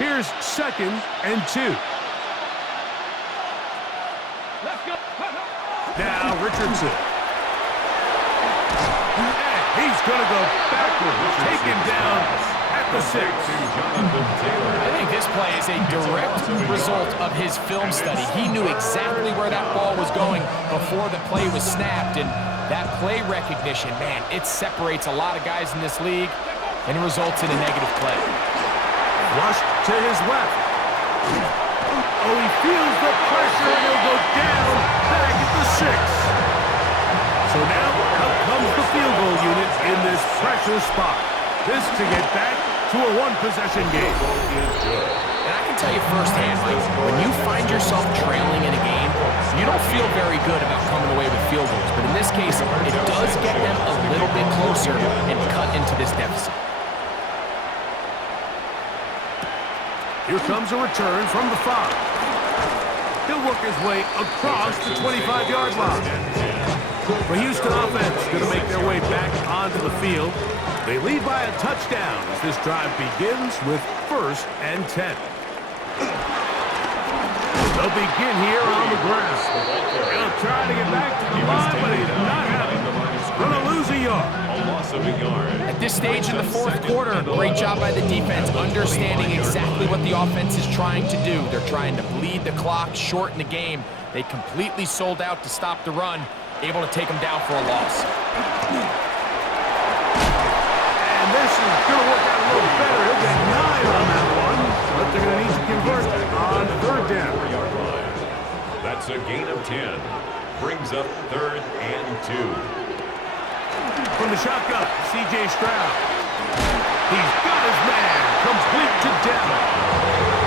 Here's 2nd and 2. Now Richardson. And he's going to go backwards. Taken down at the 6. I think this play is a direct result of his film study. He knew exactly where that ball was going before the play was snapped, and that play recognition, man, it separates a lot of guys in this league, and it results in a negative play. Rushed to his left. Oh, he feels the pressure, and he'll go down back at the 6. So now, out comes the field goal unit in this pressure spot. This to get back to a one-possession game. And I can tell you firsthand, Mike, when you find yourself trailing in a game, you don't feel very good about coming away with field goals. But in this case, it does get them a little bit closer and cut into this deficit. Here comes a return from the 5. He'll work his way across the 25-yard line. The Houston offense going to make their way back onto the field. They lead by a touchdown as this drive begins with 1st and 10. They'll begin here on the ground. He'll try to get back to the line, but he's not having the line. He's going to lose a yard. At this stage in the 4th quarter, great job by the defense, understanding exactly what the offense is trying to do. They're trying to bleed the clock, shorten the game. They completely sold out to stop the run, able to take them down for a loss. And this is going to work out a little better. He'll get 9 on that one, but they're going to need to convert on 3rd down. That's a gain of 10. Brings up 3rd and 2. From the shotgun, C.J. Stroud. He's got his man complete to down.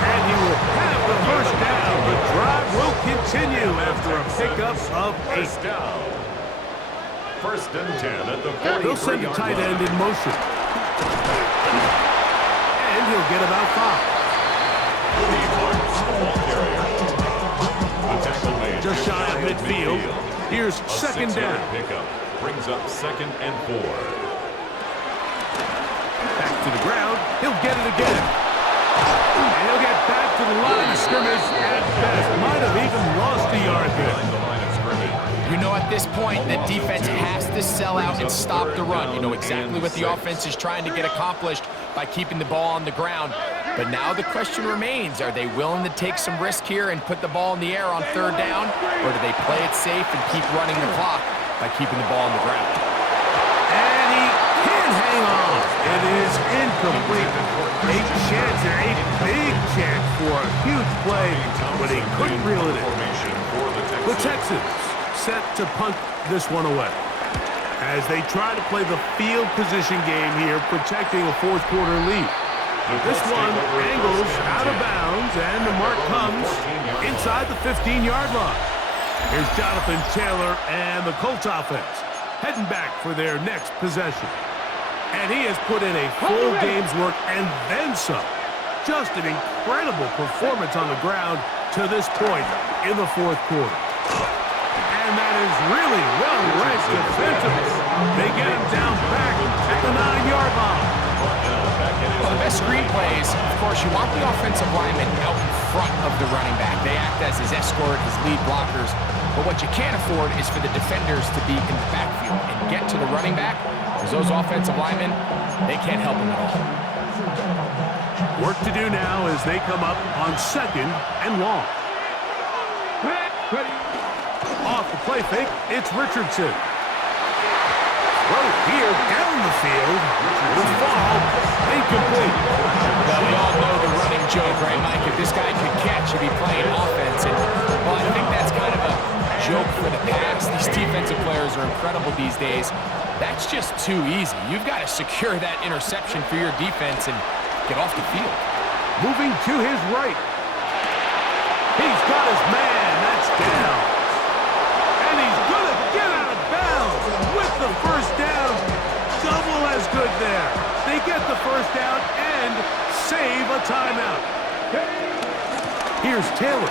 And he will have the 1st down. The drive will continue after a pickup of 8. 1st and 10 at the 43-yard line. They'll send the tight end in motion. And he'll get about 5. Just shy of midfield. Here's 2nd down. Pickup brings up 2nd and 4. Back to the ground. He'll get it again. And he'll get back to the line of scrimmage at best. Might have even lost a yard there. You know at this point the defense has to sell out and stop the run. You know exactly what the offense is trying to get accomplished by keeping the ball on the ground. But now the question remains, are they willing to take some risk here and put the ball in the air on 3rd down? Or do they play it safe and keep running the clock by keeping the ball on the ground? And he can hang on. It is incomplete. A chance, a big chance for a huge play, but he couldn't reel it in. The Texans set to punt this one away as they try to play the field position game here, protecting a 4th quarter lead. This one angles out of bounds, and the mark comes inside the 15-yard line. Here's Jonathan Taylor and the Colts offense heading back for their next possession. And he has put in a full game's work and then some. Just an incredible performance on the ground to this point in the 4th quarter. And that is really well-read defensively. They get him down back at the 9-yard line. Well, the best screen plays, of course, you want the offensive lineman out in front of the running back. They act as his escort, his lead blockers. But what you can't afford is for the defenders to be in the backfield and get to the running back, because those offensive linemen, they can't help him at all. Work to do now as they come up on 2nd and long. Off the play fake, it's Richardson. Throw here down the field. The fall, incomplete. Well, we all know the running joke, right, Mike? If this guy could catch, he'd be playing offense. And, well, I think that's kind of a joke for the past. These defensive players are incredible these days. That's just too easy. You've got to secure that interception for your defense and get off the field. Moving to his right. He's got his man. That's down. And he's going to get out of bounds with the 1st down. Double as good there. They get the 1st down and save a timeout. Here's Taylor.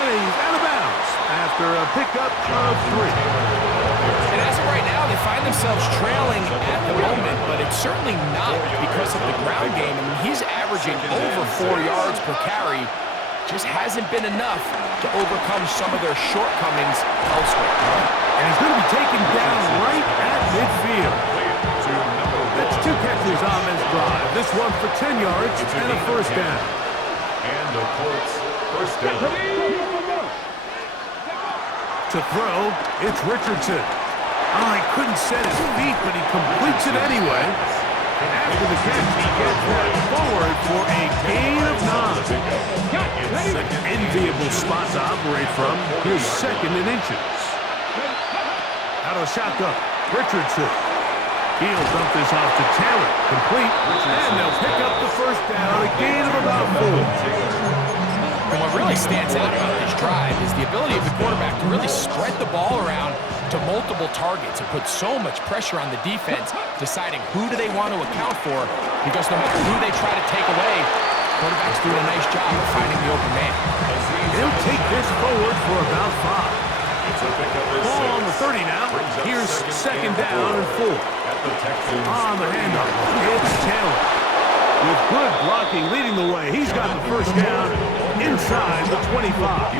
And he's out of bounds after a pickup of 3. And as of right now, they find themselves trailing at the moment, but it's certainly not because of the ground game. I mean, he's averaging over 4 yards per carry. Just hasn't been enough to overcome some of their shortcomings elsewhere. And he's going to be taken down right at midfield. That's 2 catches on this drive. This one for 10 yards and a first down. And the Colts first down. To throw, it's Richardson. Oh, he couldn't set his feet, but he completes it anyway. And after the catch, he gets that forward for a gain of 9. It's an enviable spot to operate from. Here's second and inches. Out of shotgun, Richardson. He'll dump this off to Taylor. Complete. And they'll pick up the first down. A gain of about 4. And what really stands out about this drive is the ability of the quarterback to really spread the ball around to multiple targets and put so much pressure on the defense, deciding who do they want to account for, because no matter who they try to take away, quarterback's doing a nice job of finding the open man. He'll take this forward for about 5. Ball on the 30 now. Here's second down and 4. On the handoff, it's Taylor. With good blocking leading the way, he's got the first down inside the 25.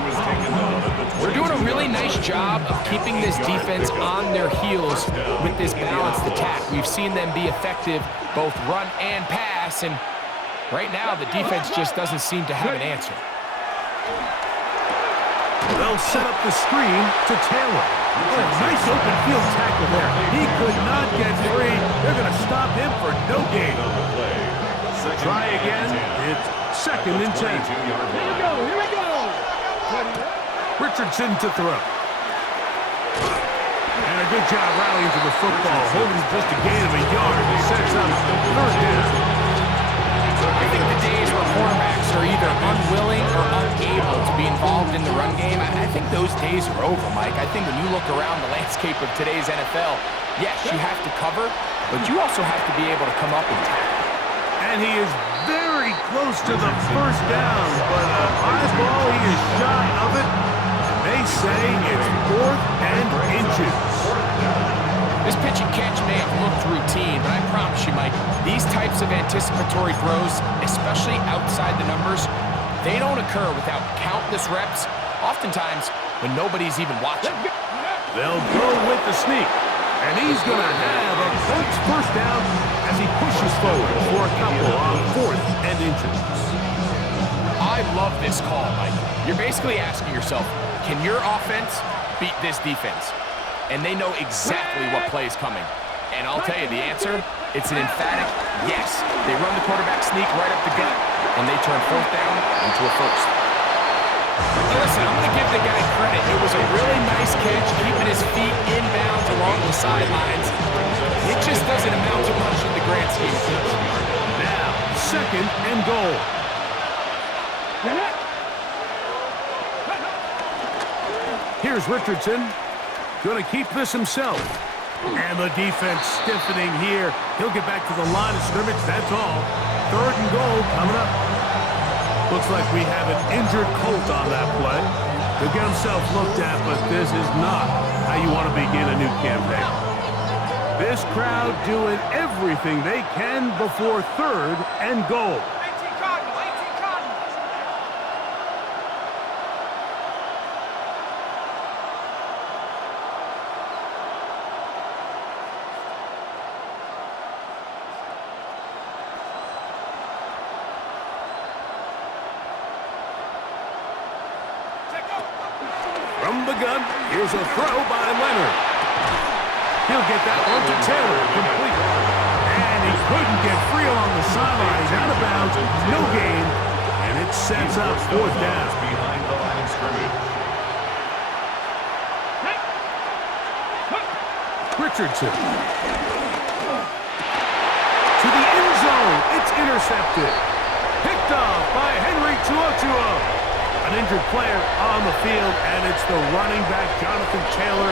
We're doing a really nice job of keeping this defense on their heels with this balanced attack. We've seen them be effective both run and pass, and right now the defense just doesn't seem to have an answer. They'll set up the screen to Taylor. Oh, nice open field tackle there. He could not get free. They're going to stop him for no gain. Try again. It's second and 10. Here we go. Richardson to throw. And a good job rallying to the football. Holding just a gain of a yard. He sets up third down. I think the days where quarterbacks are either unwilling or unable to be involved in the run game, I think those days are over, Mike. I think when you look around the landscape of today's NFL, yes, you have to cover, but you also have to be able to come up and tackle. And he is very close to the first down, but high ball, he is shy of it. And they say it's 4th and inches. This pitch and catch may have looked routine, but I promise you, Mike, these types of anticipatory throws, especially outside the numbers, they don't occur without countless reps, oftentimes when nobody's even watching. They'll go with the sneak, and he's going to have a Colts first down as he pushes forward for a couple on 4th and inches. I love this call, Mike. You're basically asking yourself, can your offense beat this defense? And they know exactly what play is coming. And I'll tell you the answer, it's an emphatic yes. They run the quarterback sneak right up the gut, and they turn 4th down into a first. Now listen, I'm going to give the guy credit. It was a really nice catch, keeping his feet inbounds along the sidelines. It just doesn't amount to much in the grand scheme of things. Now, second and goal. Here's Richardson. Going to keep this himself. And the defense stiffening here. He'll get back to the line of scrimmage, that's all. 3rd and goal coming up. Looks like we have an injured Colt on that play. He'll get himself looked at, but this is not how you want to begin a new campaign. This crowd doing everything they can before 3rd and goal. From the gun, here's a throw by Leonard. He'll get that one to Taylor, complete. And he couldn't get free along the sidelines, out of bounds, no gain, and it sets up 4th down. Behind the line of scrimmage. Richardson. To the end zone, it's intercepted. Picked off by Henry Tuotua. An injured player on the field, and it's the running back, Jonathan Taylor.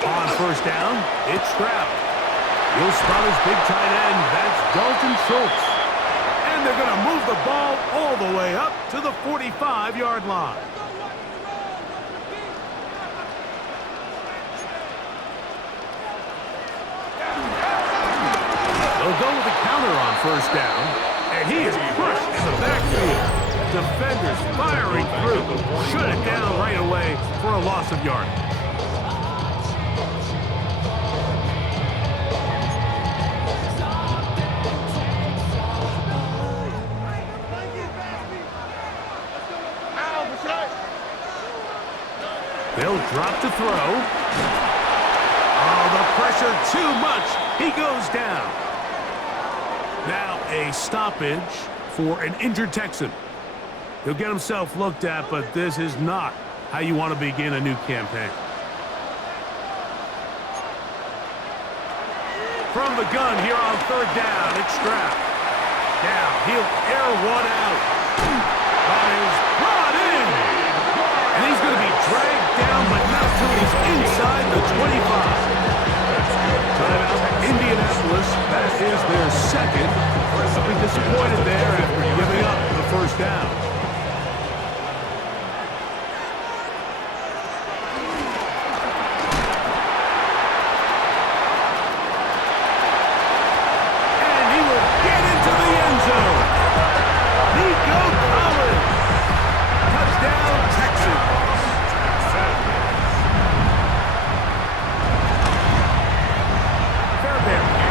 On first down, it's Stroud. He'll spot his big tight end. That's Dalton Schultz. And And they're going to move the ball all the way up to the 45-yard line. They'll go with a counter on first down, and he is crushed in the backfield. Defenders firing through. Shut it down right away for a loss of yardage. They'll drop to throw. Oh, the pressure too much. He goes down. Now a stoppage for an injured Texan. He'll get himself looked at, but this is not how you want to begin a new campaign. From the gun here on third down, it's Stroud. Now he'll air one out. That is brought in. And he's going to be dragged down, but not till he's inside the 25. Timeout, Indianapolis. That is their second. They'll be disappointed there after giving up the first down. And he will get into the end zone. Nico Collins. Touchdown, Texans.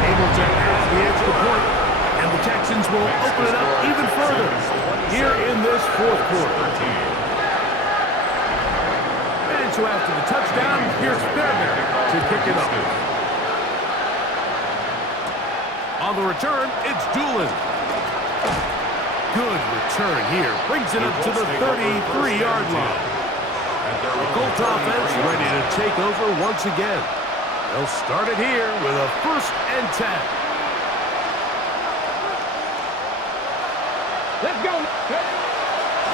Able to add the extra point, and the Texans will open it up even further here in this fourth quarter. And so after the touchdown, here's Fairbairn to kick it up. On the return, it's Doolin. Good return here. Brings it up to the 33-yard line. The Colts offense ready to take over once again. They'll start it here with a 1st and 10. Let's go.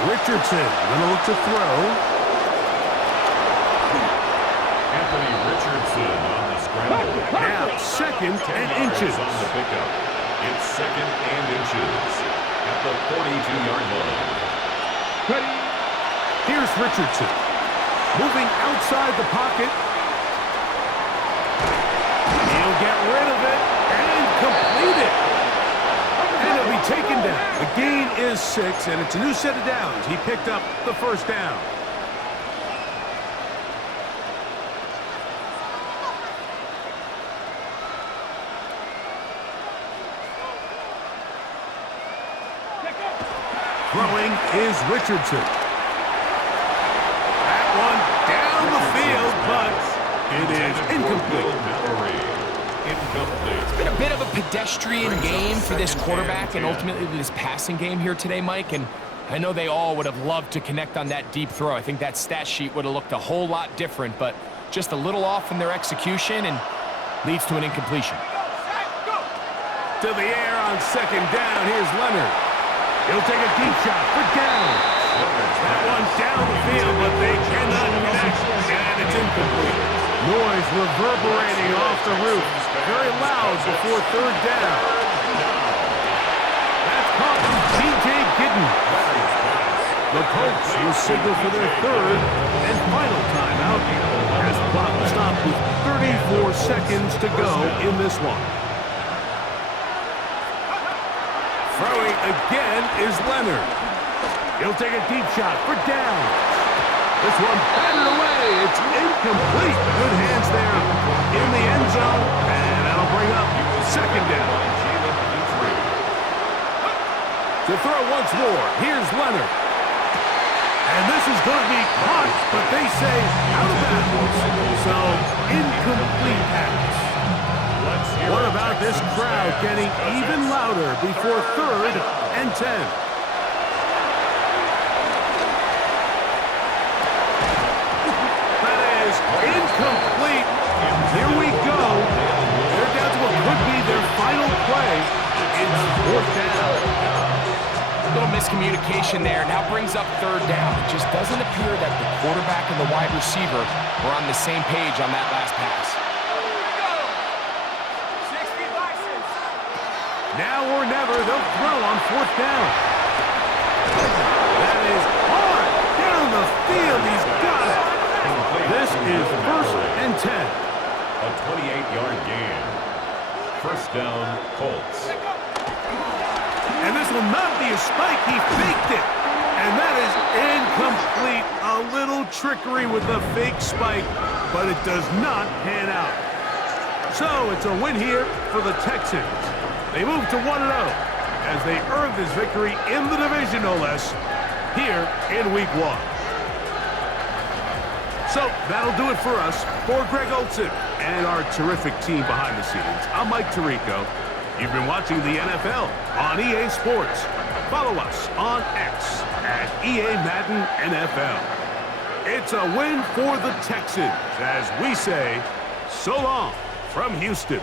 Richardson going to look to throw. Anthony Richardson on the scramble. Now 2nd and inches. On the pickup. It's 2nd and inches at the 42-yard line. Ready. Here's Richardson. Moving outside the pocket. He'll get rid of it and complete it. And it'll be taken down. The gain is 6, and it's a new set of downs. He picked up the first down. Throwing is Richardson. That one down the field, but it is incomplete. It's been a bit of a pedestrian game for this quarterback and ultimately this passing game here today, Mike. And I know they all would have loved to connect on that deep throw. I think that stat sheet would have looked a whole lot different, but just a little off in their execution and leads to an incompletion. To the air on 2nd down. Here's Leonard. He'll take a deep shot for down. That one down the field, but they cannot connect, and it's incomplete. Noise reverberating off the roof. Very loud before 3rd down. That's caught from T.J. Gidden. The Colts will signal for their 3rd and final timeout as the clock will stop with 34 seconds to go in this one. Throwing again is Leonard. He'll take a deep shot for down. This one batted away. It's incomplete. Good hands there in the end zone. And that'll bring up 2nd down. To throw once more, here's Leonard. And this is going to be caught, but they say out of bounds. So, incomplete pass. What about this crowd getting even louder before 3rd and 10? That is incomplete. Here we go. They're down to what could be their final play. It's 4th down. A little miscommunication there. Now brings up 3rd down. It just doesn't appear that the quarterback and the wide receiver were on the same page on that last pass. Now or never, they'll throw on 4th down. That is hard. Down the field, he's got it. This is 1st and 10. A 28-yard gain. 1st down, Colts. And this will not be a spike. He faked it. And that is incomplete. A little trickery with the fake spike, but it does not pan out. So it's a win here for the Texans. They move to 1-0 as they earn this victory in the division, no less, here in Week 1. So that'll do it for us. For Greg Olson and our terrific team behind the scenes, I'm Mike Tirico. You've been watching the NFL on EA Sports. Follow us on X at EA Madden NFL. It's a win for the Texans as we say so long from Houston.